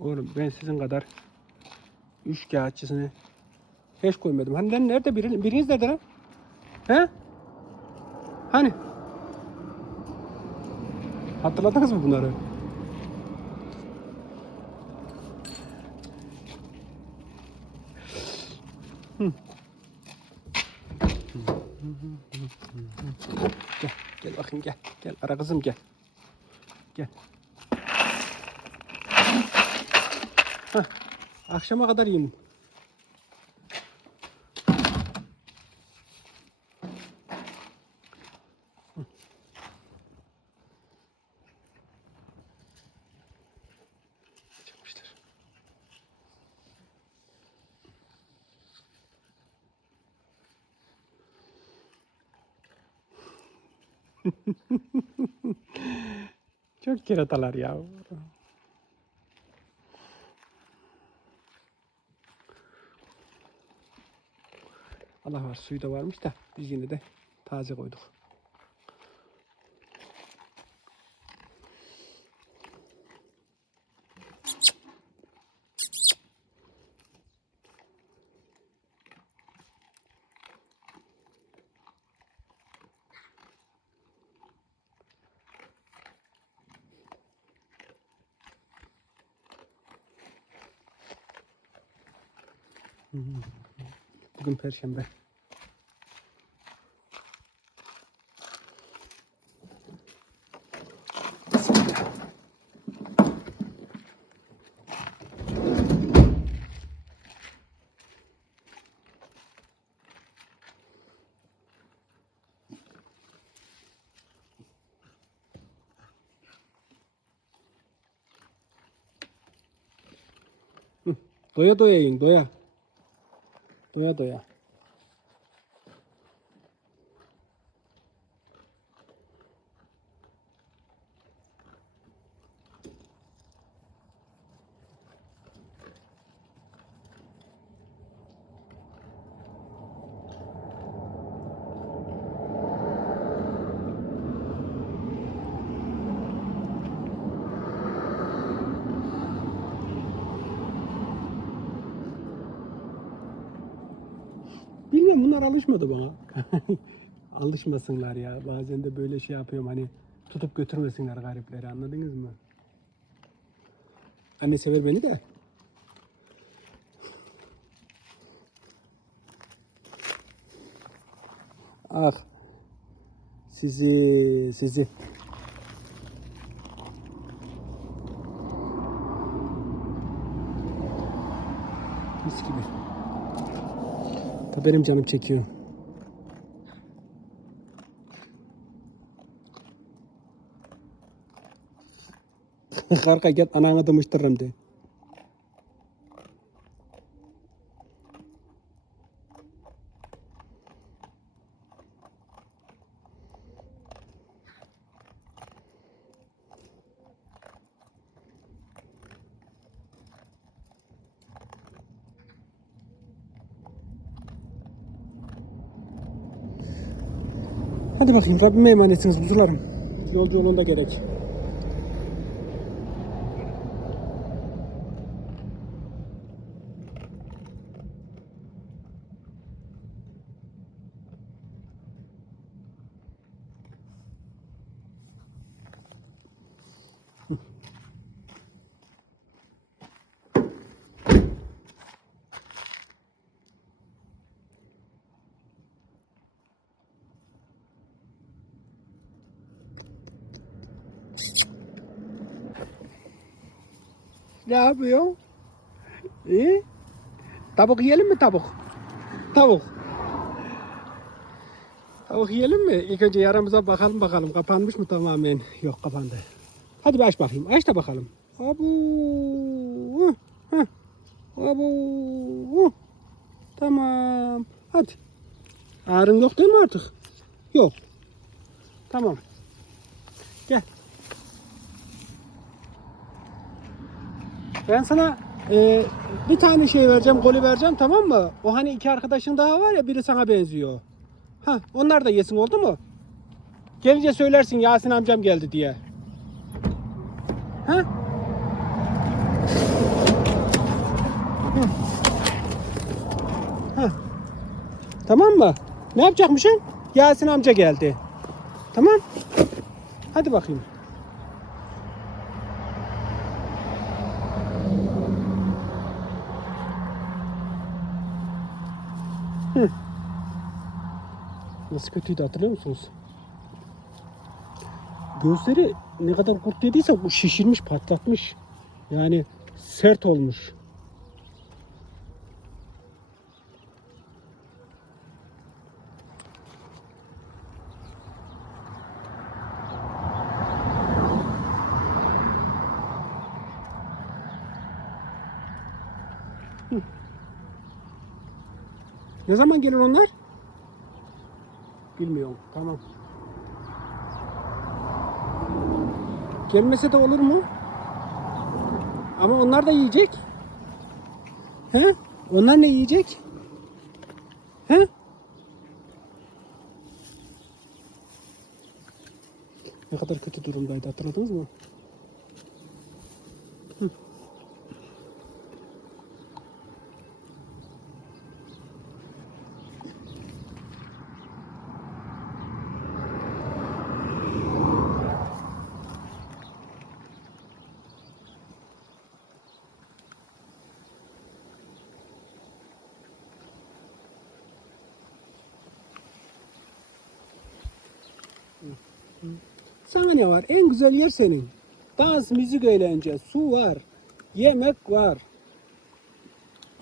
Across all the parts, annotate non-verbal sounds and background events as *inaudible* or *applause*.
Oğlum ben sizin kadar üç kağıtçısını hiç koymadım. Hani lan nerede biri, biriniz nerede lan? He? Hani? Hatırladınız mı bunları? Gel, gel bakayım gel. Gel ara kızım gel. Gel. Hah, akşama kadar yiyeyim. *laughs* Çok keratalar ya. Allah var suyu da varmış da biz yine de taze koyduk. Bugün perşembe. Doya doya yiyin doya. Doya doya. Bunlar alışmadı bana. *laughs* Alışmasınlar ya. Bazen de böyle şey yapıyorum hani tutup götürmesinler garipleri anladınız mı? Anne sever beni de. Ah. Sizi, sizi. Mis gibi. Tabii benim canım çekiyor. *laughs* Karka git ananı dımıştırırım de. Hadi bakayım Rabbime emanetsiniz kuzularım. Yolcu yolunda gerek. Ne yapıyorsun? İyi. Tavuk yiyelim mi tavuk? Tavuk. Tavuk yiyelim mi? İlk önce yaramıza bakalım bakalım. Kapanmış mı tamamen? Yok kapandı. Hadi bir aç bakayım. Aç da bakalım. Abu. Abu. Tamam. Hadi. Ağrın yok değil mi artık? Yok. Tamam. Ben sana e, bir tane şey vereceğim, golü vereceğim tamam mı? O hani iki arkadaşın daha var ya biri sana benziyor. Ha, onlar da yesin oldu mu? Gelince söylersin Yasin amcam geldi diye. Ha? Heh. Tamam mı? Ne yapacakmışsın? Yasin amca geldi. Tamam. Hadi bakayım. Nasıl kötüydü hatırlıyor musunuz? Gözleri ne kadar kurt dediyse bu şişirmiş, patlatmış. Yani sert olmuş. Ne zaman gelir onlar? Bilmiyorum. Tamam. Gelmese de olur mu? Ama onlar da yiyecek. He? Onlar ne yiyecek? He? Ne kadar kötü durumdaydı hatırladınız mı? Sana ne var? En güzel yer senin. Dans, müzik, eğlence, su var. Yemek var.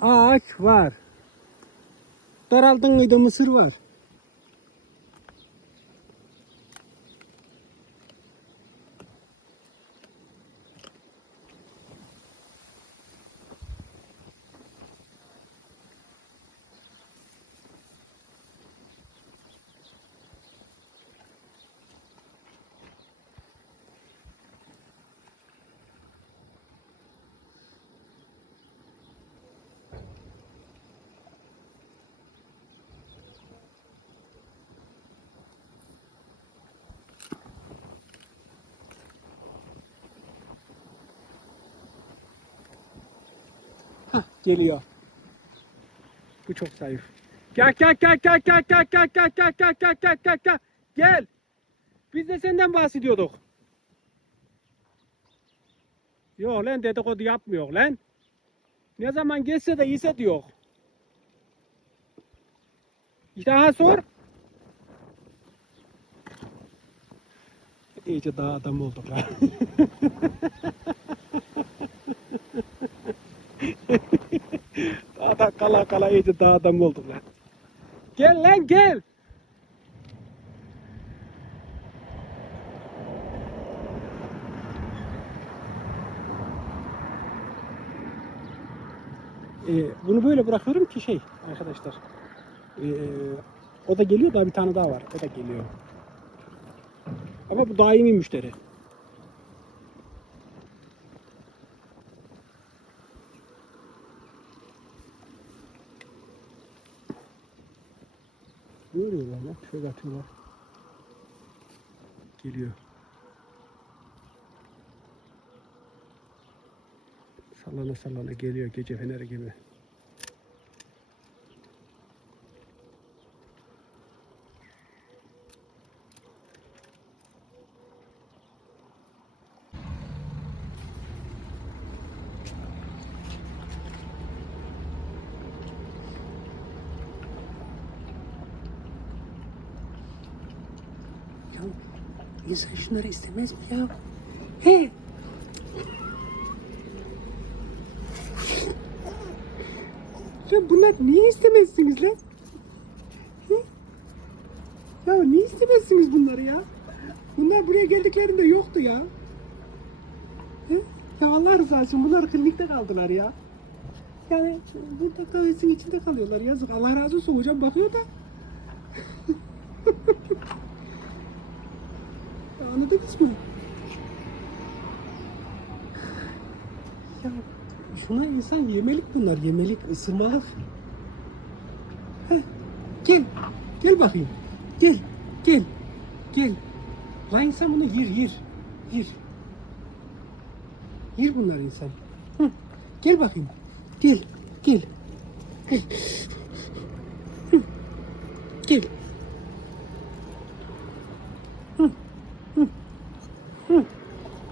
Ağaç var. Daraldın mıydı mısır var. Geliyor. Bu çok zayıf. Gel gel gel gel gel gel gel gel gel gel gel gel gel gel gel. Biz de senden bahsediyorduk. Yok lan dedikodu yapmıyor lan. Ne zaman gelse de iyise diyor. İşte aha sor. İyice daha adam olduk ha. Daha da kala kala iyice daha adam olduk lan. Gel lan gel. Ee, bunu böyle bırakıyorum ki şey arkadaşlar. Ee, o da geliyor daha bir tane daha var. O da geliyor. Ama bu daimi müşteri. Ne oluyorlar ya? Tüfek atıyorlar. Geliyor. Sallana sallana geliyor gece feneri gibi. İnsan şunları istemez mi ya? He. Ya bunlar niye istemezsiniz lan? Hı? Ya niye istemezsiniz bunları ya? Bunlar buraya geldiklerinde yoktu ya. Hı? Ya Allah rızası için bunlar klinikte kaldılar ya. Yani burada kahvesin içinde kalıyorlar yazık. Allah razı olsun hocam bakıyor da. *laughs* Ya Anladınız mı? Ya şuna insan yemelik bunlar, yemelik, ısırmalık. Heh, gel, gel bakayım. Gel, gel, gel. La insan bunu yer, yer, yer. Yer bunlar insan. Hı, gel bakayım, gel. Gel. Gel. Hı. Gel. Hı. Hı. Hı.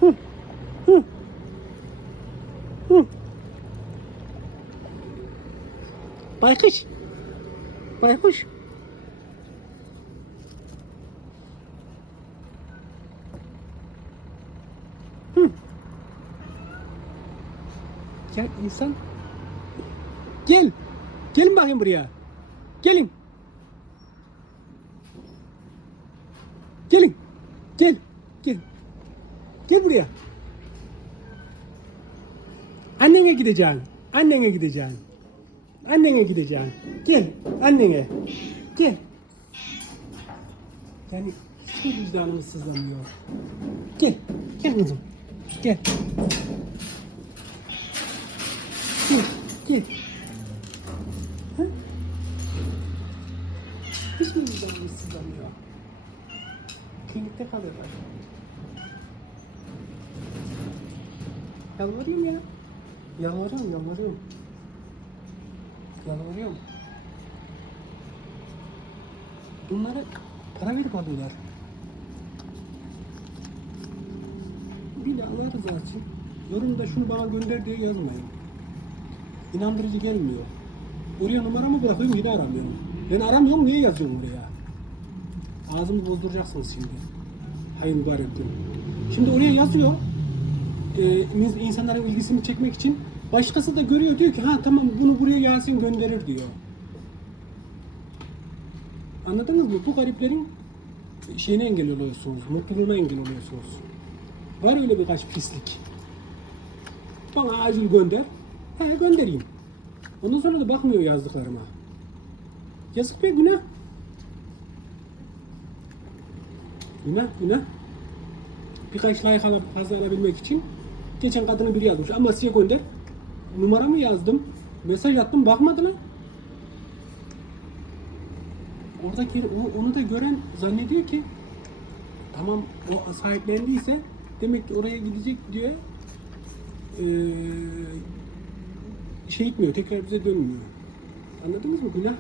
Hı. Hı. Hı. Baykuş. Baykuş. Hı. Gel insan. Gel. Gelin bakayım buraya. Gelin. Gelin. Gel. Gel. Gel buraya. Annene gideceksin. Annene gideceksin. Annene gideceksin. Gel. Annene. Gel. Yani hiç mi vicdanımız sızlamıyor? Gel. Gel kızım. Gel. Gel. Gel. Ha? Hiç mi vicdanımız sızlamıyor? Klinikte kalıyorlar. Yalvarıyorum ya. Yalvarıyorum, yalvarıyorum. Yalvarıyorum. Bunları para verip alıyorlar. Bir de Allah rızası için yorumda şunu bana gönder diye yazmayın. İnandırıcı gelmiyor. Oraya numaramı bırakıyorum yine aramıyorum. Ben aramıyorum niye yazıyorum oraya? Ağzımı bozduracaksınız şimdi. Hayır mübarek gün. Şimdi oraya yazıyor. Ee, insanların ilgisini çekmek için. Başkası da görüyor diyor ki ha tamam bunu buraya Yasin gönderir diyor. Anladınız mı? Bu gariplerin şeyine engel oluyorsunuz. Mutluluğuna engel oluyorsunuz. Var öyle birkaç pislik. Bana acil gönder. He göndereyim. Ondan sonra da bakmıyor yazdıklarıma. Yazık be günah. Günah günah. Birkaç like alıp fazla alabilmek için geçen kadını biri yazmış. Ama size gönder. Numaramı yazdım. Mesaj attım bakmadı lan. Oradaki onu da gören zannediyor ki tamam o sahiplendiyse demek ki oraya gidecek diye eee şey gitmiyor, tekrar bize dönmüyor. Anladınız mı? Günah.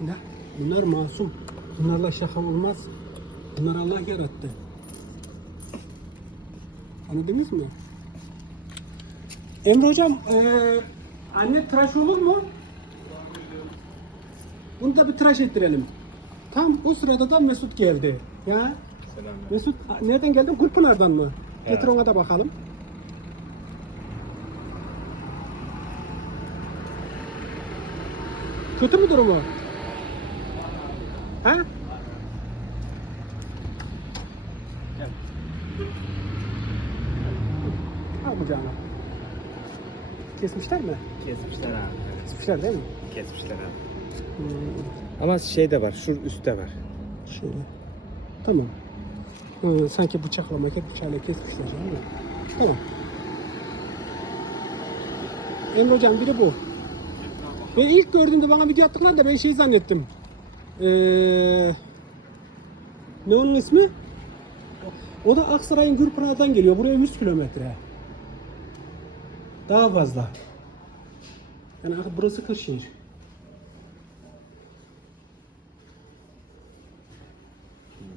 Günah. Bunlar masum. Bunlarla şaka olmaz. Bunlar Allah yarattı. Anladınız mı? Emre hocam, eee anne tıraş olur mu? Bunu da bir tıraş ettirelim. Tam o sırada da Mesut geldi. Ya Selamlar. Mesut nereden geldin? Gülpınar'dan mı? Getir ona da bakalım. Kötü mü durumu? Ha? Gel. Al kucağına. Kesmişler mi? Kesmişler abi. Kesmişler değil mi? Kesmişler abi. Hmm, Ama şey de var. Şu üstte var. şöyle. Tamam. Hı, sanki bıçakla maket bıçağıyla kesmişler değil mi? Tamam. Emre hocam biri bu. Ben ilk gördüğümde bana video attılar da ben şey zannettim. Ee, ne onun ismi? O da Aksaray'ın Gürpınar'dan geliyor. Buraya 100 kilometre. Daha fazla. Yani burası Kırşehir.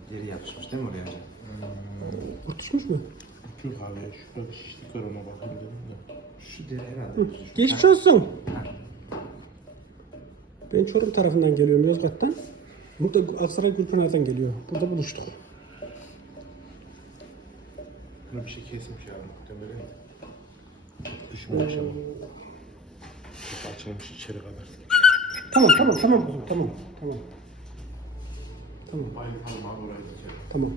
Geri yapışmış değil mi oraya? Kurt düşmüş mü? Yok abi şurada şişlik var ona bakayım dedim de. Şu deri herhalde. Geçmiş olsun. Ben Çorum tarafından geliyorum Yozgat'tan. Bu da Aksaray Gülpınar'dan geliyor. Burada buluştuk. Buna bir şey kesmiş ya muhtemelen. Düşmemiş ama. Çok açılmış içeri kadar. Tamam tamam tamam kuzum tamam tamam. Tamam Bayıltalım abi orayı dikelim. tamam.